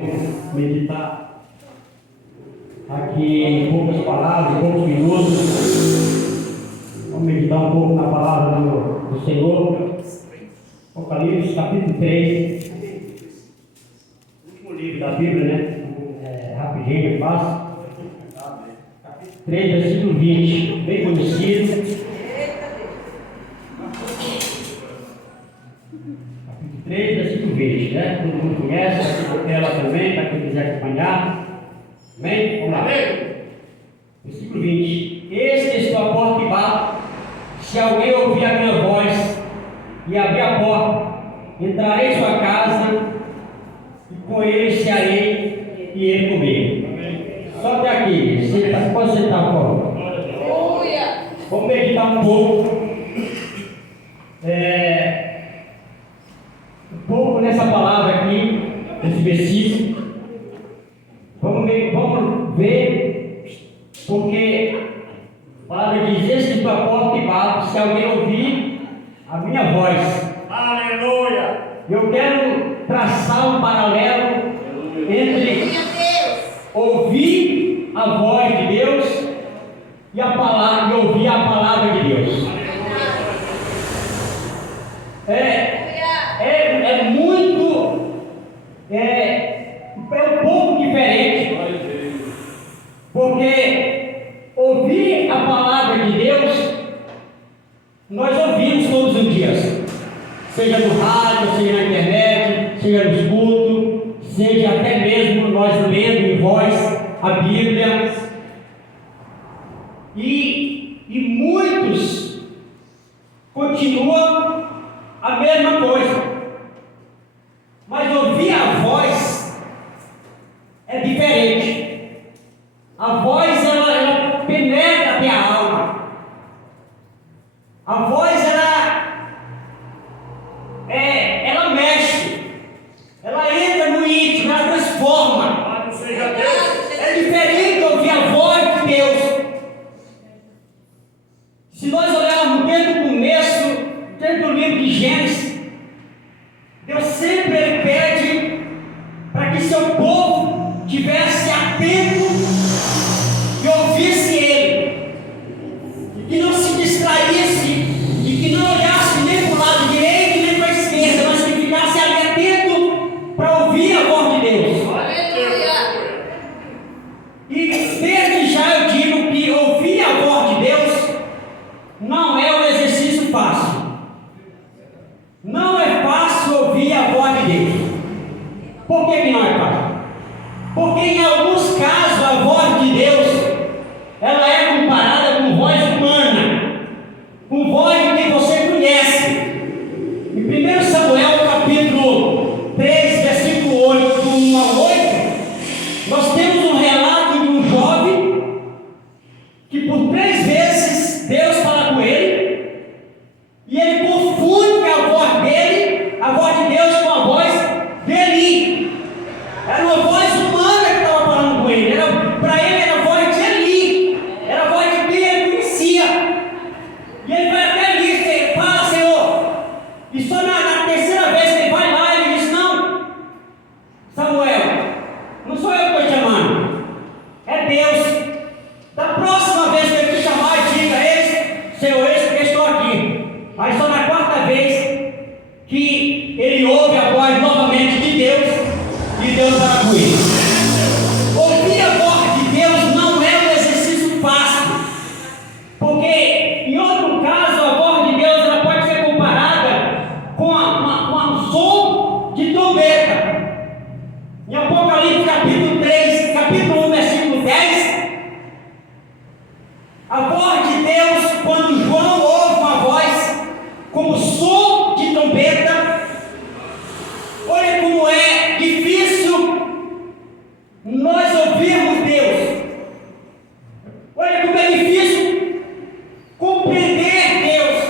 meditar aqui em poucas palavras, em poucos minutos. Vamos meditar um pouco na palavra do Senhor. Apocalipse, capítulo 3. Último livro da Bíblia, né? Rapidinho, é fácil. Capítulo 3, versículo 20. Bem conhecido. Capítulo 3, versículo 20, né? Todo mundo conhece, aqui na tela também, para quem quiser acompanhar. Amém? Vamos lá. Versículo 20. Eis que estou à porta e bato. Se alguém ouvir a minha voz e abrir a porta, entrarei em sua casa e com ele cearei e ele comigo. Só até aqui. Pode sentar, por favor. Vamos meditar um pouco. Um pouco nessa palavra aqui, nesse versículo. Vamos ver, porque a palavra diz: eis que estou à porta e bato, se alguém ouvir a minha voz. Aleluia! Eu quero traçar um paralelo entre ouvir a voz de Deus e ouvir a palavra de Deus. É um pouco diferente, porque ouvir a palavra de Deus, nós ouvimos todos os dias, seja no rádio, seja na internet, seja no culto, seja até mesmo nós lendo em voz a Bíblia, e muitos continuam a mesma coisa. Mas ouvir a voz é diferente. A voz, ela penetra até a alma. A voz, ela mexe. Ela entra no íntimo, ela transforma. Louvado seja Deus! É diferente ouvir a voz de Deus. Se nós olharmos desde o começo, desde o livro de Gênesis, Deus sempre pede para que seu povo tivesse atento e ouvisse Ele, e que não se distraísse, e que não olhasse nem para o lado direito nem para a esquerda, mas que ficasse ali atento para ouvir a voz de Deus. Aleluia! E desde já eu digo que ouvir a voz de Deus não é um exercício fácil. Não é fácil ouvir a voz de Deus. Por que não é fácil? Porque em alguns casos a voz de Deus, ela é comparada com voz humana, com voz de quem você conhece. Em 1 Samuel capítulo 3, versículo 8, 1 a 8, nós temos um relato de um jovem que por 3 vezes Deus fala com ele, e ele confunde a voz dele, a voz de Deus, com a voz dele. Era uma voz humana que estava falando com ele. Para ele era a voz de Eli, era a voz de quem ele conhecia. E ele vai até ali e fala: Senhor. E só na terceira vez que ele vai lá, ele diz: não, Samuel, não sou eu que estou te chamando, é Deus. Da próxima vez que ele te chamar, diga: eis, Senhor, eis que estou aqui. Mas só na quarta vez que ele ouve a voz novamente de Deus, e Deus fala com ele. Ouvir a voz de Deus não é um exercício fácil, porque em outro caso a voz de Deus ela pode ser comparada com um som de trombeta. Em Apocalipse capítulo 3, capítulo 1, versículo 10, a voz de Deus, quando João ouve uma voz como som de trombeta, olha como é difícil nós ouvirmos Deus. Olha como é difícil compreender Deus.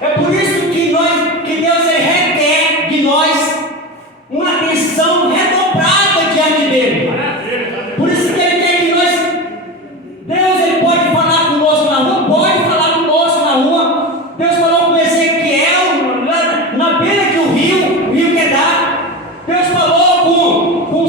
É por isso que Deus requer de nós uma atenção redobrada diante dele. Por isso que ele quer que Deus ele pode falar conosco na rua, pode falar conosco na rua. Deus falou com Ezequiel na beira de um rio, o rio Quedar. Deus falou com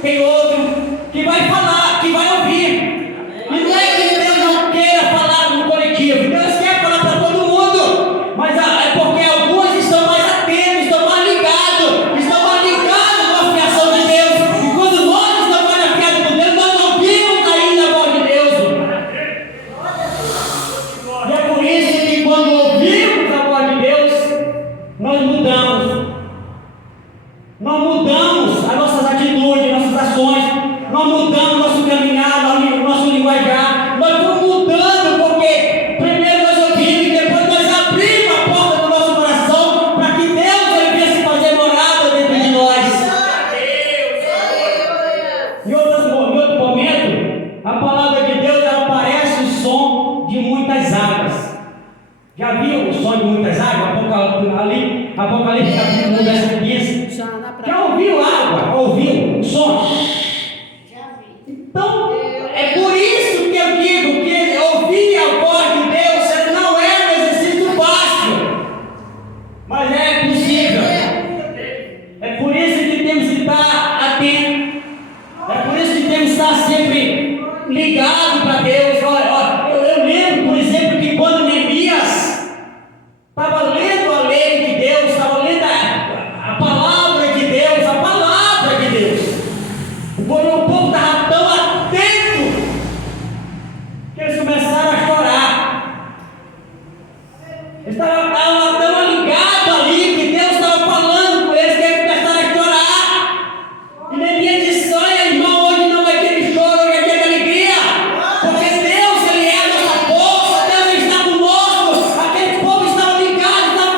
tem outro, que vai falar, que vai ouvir. E não é que Deus não queira falar no coletivo, Deus quer falar para todo mundo, mas é porque alguns estão mais atentos, estão mais ligados com a criação de Deus. E quando nós estamos mais afiados com Deus, nós não ouvimos ainda a voz de Deus. E é por isso que quando ouvimos a voz de Deus, nós mudamos. Nós mudamos as nossas atitudes, nossas ações, nós mudamos nosso caminhar, nosso linguajar, nós vamos mudando porque primeiro nós ouvimos e depois nós abrimos a porta do nosso coração para que Deus venha se fazer morada dentro de nós. Em outro momento, a palavra de Deus ela parece o som de muitas águas. Já viu o som de muitas águas? Apocalipse capítulo 1, verso 15. Já ouviu água? Ouviu o som? Então, é por isso que eu digo que ouvir a voz de Deus não é um exercício fácil, mas é possível. É por isso que temos que estar atentos. É por isso que temos que estar sempre ligados para Deus. Eu lembro, por exemplo, que quando Neemias estava lendo a lei de Deus, estava lendo a palavra de Deus, quando o povo estava tão atento que eles começaram a chorar. Eles estavam tão ligados ali que Deus estava falando com eles que eles começaram a chorar. E Neemias disse: olha, irmão, hoje não vai ter choro, hoje é dia de alegria, porque Deus, Ele é a nossa força, Deus Ele está conosco. Aquele povo estava ligado, estava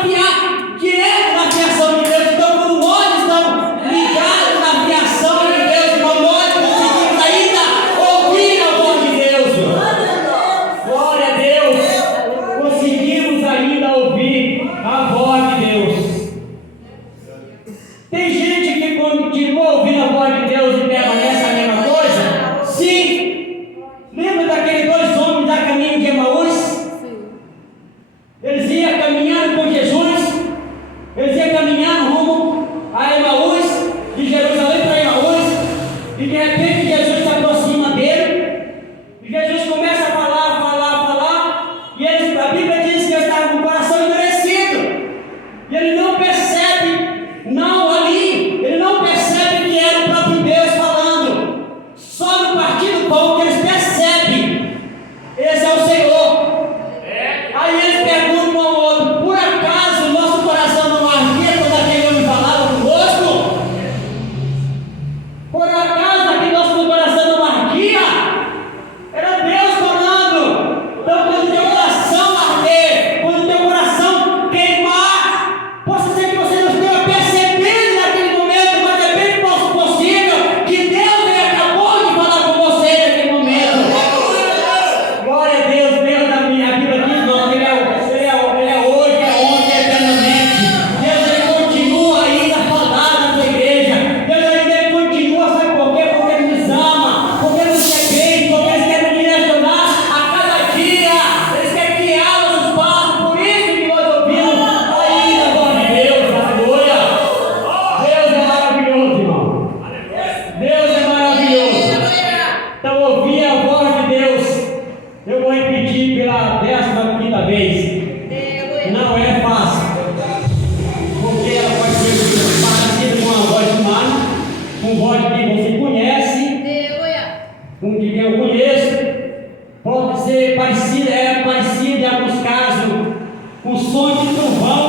direto na criação de Deus. Então, quando nós estamos ligados na criação de Deus, nós conseguimos ainda ouvir a voz de Deus. Glória a Deus. Conseguimos ainda ouvir a voz de Deus. Tem gente que continua ouvindo a voz de Deus e permanece a mesma coisa? Sim. Lembra daqueles dois homens da caminho de Emaús? Eles iam caminhando com Jesus, eles iam caminhando rumo a Emaús, de Jerusalém para Emaús, e de repente Jesus se aproxima dele, e Jesus começa a falar, e a Bíblia diz que ele estava com o coração endurecido, e ele não percebe, ele não percebe que era o próprio Deus falando, só no partir do pão que eles percebem, esse é o Senhor. Aí eles perguntam um ao outro: por acaso o nosso coração não ardia quando aquele homem falava conosco? Por acaso aquele nosso coração não ardia? Era Deus falando. Então, quando o teu coração arder, quando o teu coração queimar, possa ser que você não esteja percebendo naquele momento, mas é bem possível que Deus ele acabou de falar com você naquele momento. Glória a Deus, Deus da minha vida diz não, Ele é hoje, é ontem, eternamente. Deus ele continua ainda a falar na tua igreja. Deus ele continua, sabe por quê? Porque Ele nos ama, porque Ele nos quer bem, porque Ele quer nos direcionar a cada dia. Ele quer criar nossos passos, por isso que nós ouvimos ainda a voz de Deus. Aleluia! Deus é maravilhoso, irmão. Deus é maravilhoso. Então, ouvir a voz de Deus, eu vou repetir pela 15ª vez. Não é fácil, porque ela pode ser parecida com a voz humana, com voz que você conhece, com que eu conheço. Pode ser parecida, em alguns casos, com som de trovão.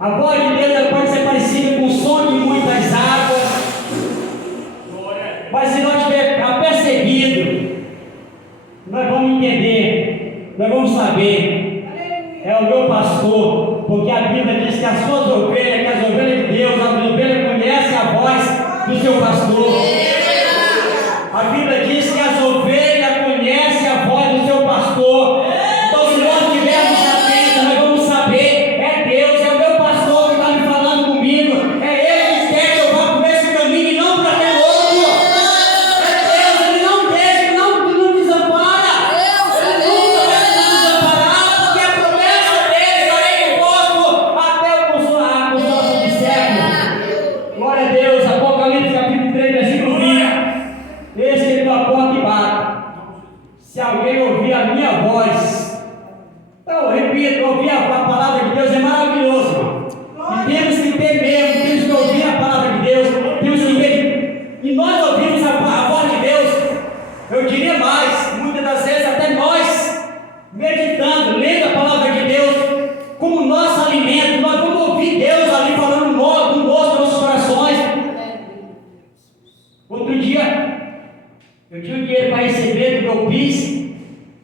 A voz de Deus ela pode ser parecida com o som de muitas águas. Mas se nós estiver apercebido, nós vamos entender, nós vamos saber. É o meu pastor, porque a Bíblia diz que as suas ovelhas, que as ovelhas de Deus, as ovelhas conhecem a voz do seu pastor. A Bíblia diz que as ovelhas conhecem a voz do seu pastor. Então, se nós estivermos atentos, nós vamos saber: é Deus, é o meu pastor que está me falando comigo. É Ele que quer que eu vá por esse caminho e não para aquele outro. É Deus, Ele não deixa, Ele não desampara. Ele nunca vai nos desamparar, porque a promessa dele: estarei convosco até o consumação Eu tinha o dinheiro para receber do meu PIS.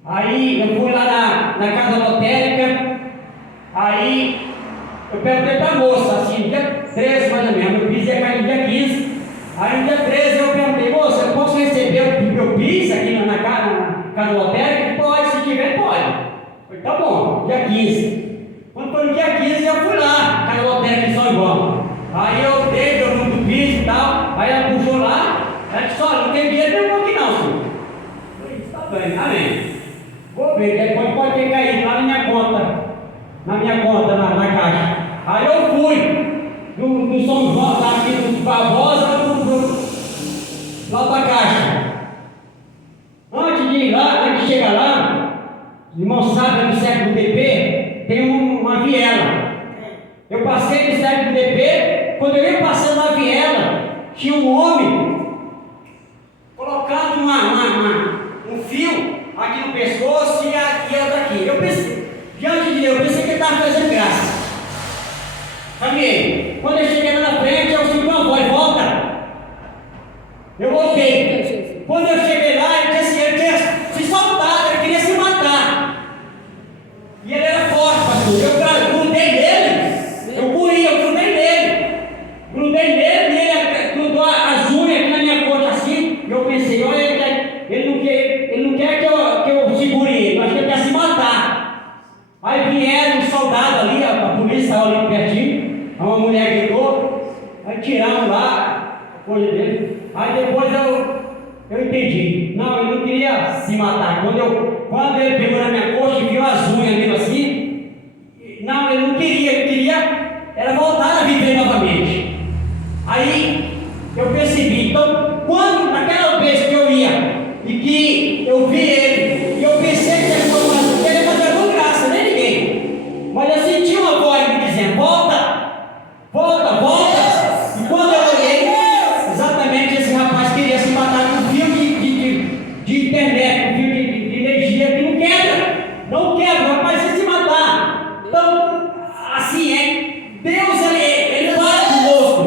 Aí eu fui lá na casa lotérica. Aí eu perguntei para a moça, assim, dia 13 mais ou menos, meu PIS ia cair no dia 15. Aí no dia 13 eu perguntei, moça, eu posso receber o meu PIS aqui na casa lotérica? Pode, se tiver, pode. Eu falei, tá bom, dia 15. Quando foi no dia 15 eu fui lá, casa lotérica de São João. Aí eu dei meu número do PIS e tal, aí ela puxou lá, ela disse, olha, não tem dinheiro nenhum aqui não, senhor. Eu falei, está bem, amém. Vou ver, depois pode ter caído lá na minha conta, na caixa. Aí eu fui do São João, lá aqui do Barbosa, lá para a caixa. Antes de ir lá, antes de chegar lá, os irmãos sabem do século DP, tem uma viela. Eu passei no século DP, quando eu ia passando na viela, tinha um homem colocando um fio aqui no pescoço e aqui outra aqui. Eu pensei, diante de Deus, eu pensei que ele estava fazendo graça. Caminhei. Quando eu cheguei lá na frente, eu senti uma voz, volta. Eu voltei. Quando eu cheguei lá, ele tinha se soltado, ele queria se matar. E ele era forte, pastor. Eu grudei nele, eu corri, eu grudei nele. Grudei nele e ele grudou as unhas aqui na minha coxa assim. E eu pensei, olha, ele não quer que eu segure ele, mas ele quer se matar. Aí vieram um soldado ali, a polícia estava ali pertinho. Uma mulher gritou, aí tiraram lá a coisa dele. Aí depois eu entendi. Não, ele não queria se matar. Quando ele pegou na minha coxa e viu as unhas mesmo assim, não, ele não queria, ele queria era voltar a viver novamente. Aí eu percebi. Então, quando naquela vez que eu ia e que eu vi ele, e eu pensei que ele ia fazer com graça, nem ninguém. Mas eu senti uma voz me dizendo, volta! Volta, volta! E quando eu olhei, exatamente esse rapaz queria se matar com um fio de internet, com um fio de energia que não quebra, o rapaz ia se matar. Então, assim é, Deus ele para conosco.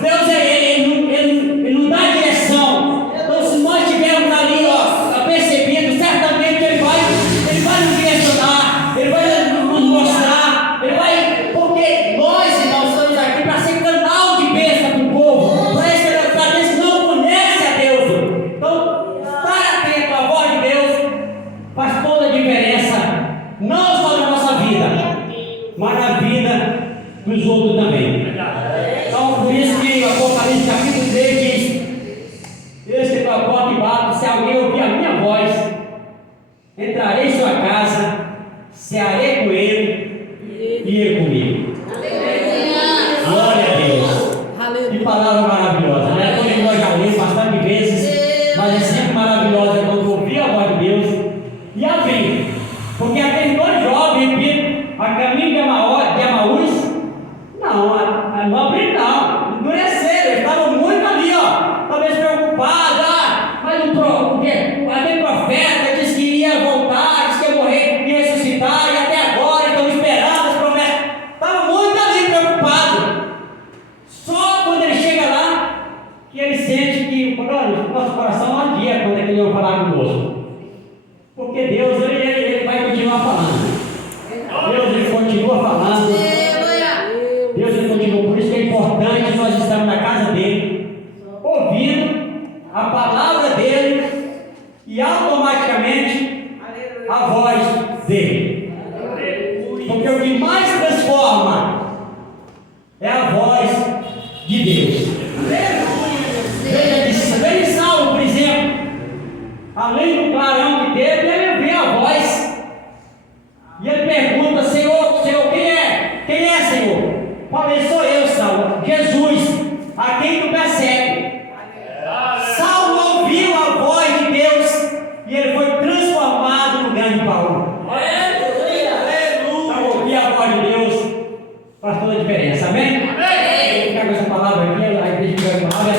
Deus ele não dá direção. Então, se nós estivermos ali, apercebidos, certamente ele vai nos direcionar, ele vai nos mostrar, ele vai, porque nós, irmãos, estamos aqui para ser canal de bênção para o povo, para aqueles que não conhecem a Deus. Então, estar atento à voz de Deus faz toda a diferença, não só na nossa vida, mas na vida dos outros também. Então, por isso que Apocalipse capítulo 3 diz: esse que eu porta e bato, se alguém ouvir a minha voz, entrarei em sua casa, cearei com ele e ele comigo. Glória a Deus. Que palavra maravilhosa, né? Todos nós já lemos bastante vezes, mas é sempre maravilhosa quando ouvir a voz de Deus e abrir. Porque aqueles dois jovens, repito, a caminho de Emaús, não abriram não, endureceram, eles estavam muito ali, talvez preocupados, mas aquele profeta disse que iria voltar, disse que ia morrer e ressuscitar, e até agora estão esperando as promessas, estavam muito ali preocupados. Só quando ele chega lá, que ele sente que nosso coração ardia quando ele ia falar conosco. Porque Deus, ele vai continuar falando. Deus, ele continua falando. Deus, ele continua. Por isso que é importante nós estarmos na casa dele, ouvindo a palavra dele e automaticamente a voz dele. Porque o que mais transforma é a voz de Deus. Veja Saulo, por exemplo, além do clarão que teve, ele vê a voz e ele pergunta: Senhor, quem é, Senhor? Falei: sou eu, Saulo, Jesus, a quem tu persegue. Saulo ouviu a voz de Deus e ele foi transformado no grande Paulo. Então, ouvir a voz de Deus faz toda a diferença, amém? Eu quero essa palavra aqui, a igreja que vai falar,